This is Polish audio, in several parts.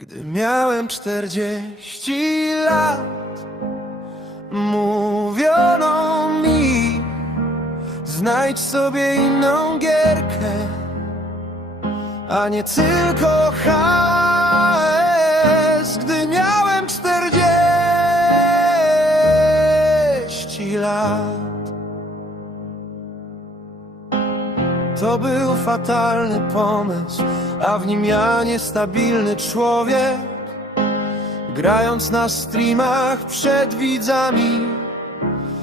Gdy miałem czterdzieści lat, mówiono mi, znajdź sobie inną gierkę, a nie tylko HS. To był fatalny pomysł, a w nim ja niestabilny człowiek. Grając na streamach przed widzami,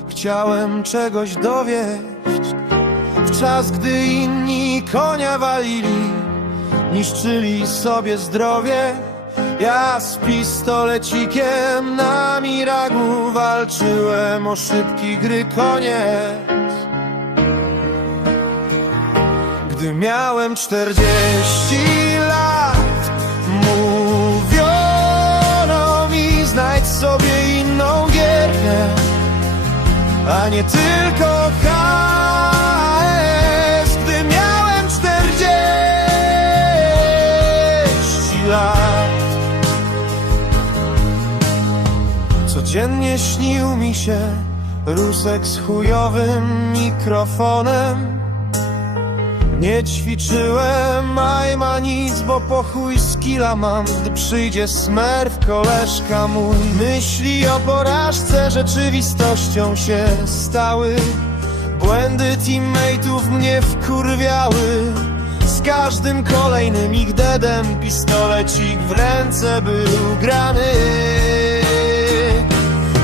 chciałem czegoś dowieść. W czas, gdy inni konia walili, niszczyli sobie zdrowie. Ja z pistolecikiem na miragu walczyłem o szybki gry koniec. Gdy miałem czterdzieści lat Mówiono mi znajdź sobie inną gierkę A nie tylko KS Gdy miałem czterdzieści lat Codziennie śnił mi się Rusek z chujowym mikrofonem nie ćwiczyłem, a ma nic, bo po chuj skilla mam. Gdy przyjdzie smerf, koleżka mój Myśli o porażce rzeczywistością się stały. Błędy teammateów mnie wkurwiały. Z każdym kolejnym ich dedem Pistolecik w ręce był grany.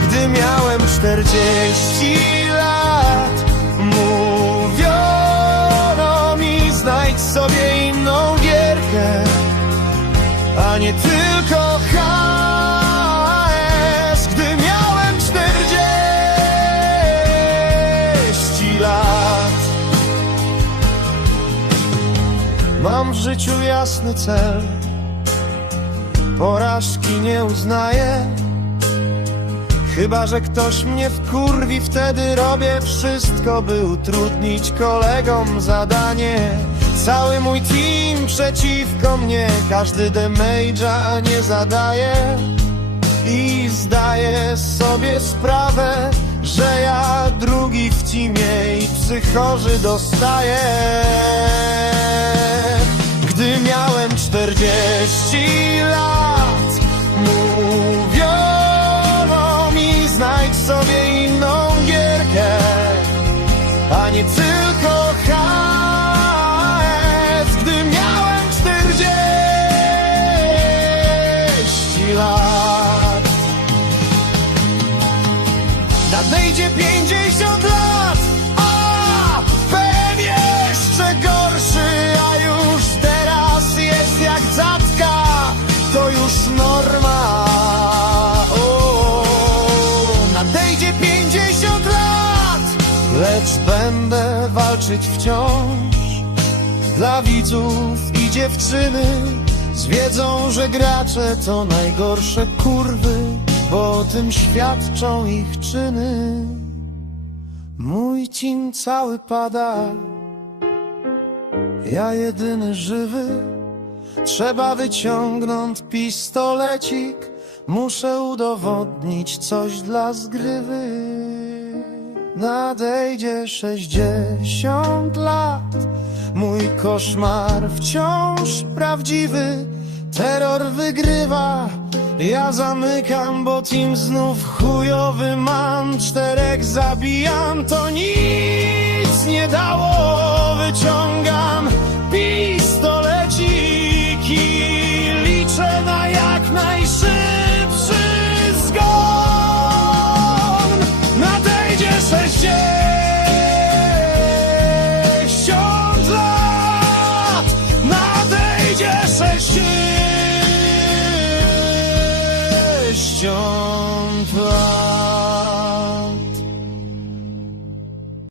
Gdy miałem czterdzieści sobie inną gierkę A nie tylko HS Gdy miałem czterdzieści lat Mam w życiu jasny cel. Porażki nie uznaję. Chyba, że ktoś mnie wkurwi, wtedy robię wszystko, by utrudnić kolegom zadanie. Cały mój team przeciwko mnie, każdy damage'a nie zadaje. I zdaję sobie sprawę, że ja drugi w teamie i psychorzy dostaję. Gdy miałem czterdzieści lat, mówiono mi znajdź sobie inną gierkę, a nie tylko nadejdzie pięćdziesiąt lat, lecz będę walczyć wciąż dla widzów i dziewczyny z wiedzą, że gracze to najgorsze kurwy, bo o tym świadczą ich czyny. Mój team cały pada, ja jedyny żywy. Trzeba wyciągnąć pistolecik, muszę udowodnić coś dla zgrywy. Nadejdzie sześćdziesiąt lat. Mój koszmar wciąż prawdziwy. Terror wygrywa. Ja zamykam, bo team znów chujowy mam. Czterech zabijam, to nic nie dało. Wyciągam pistoleciki your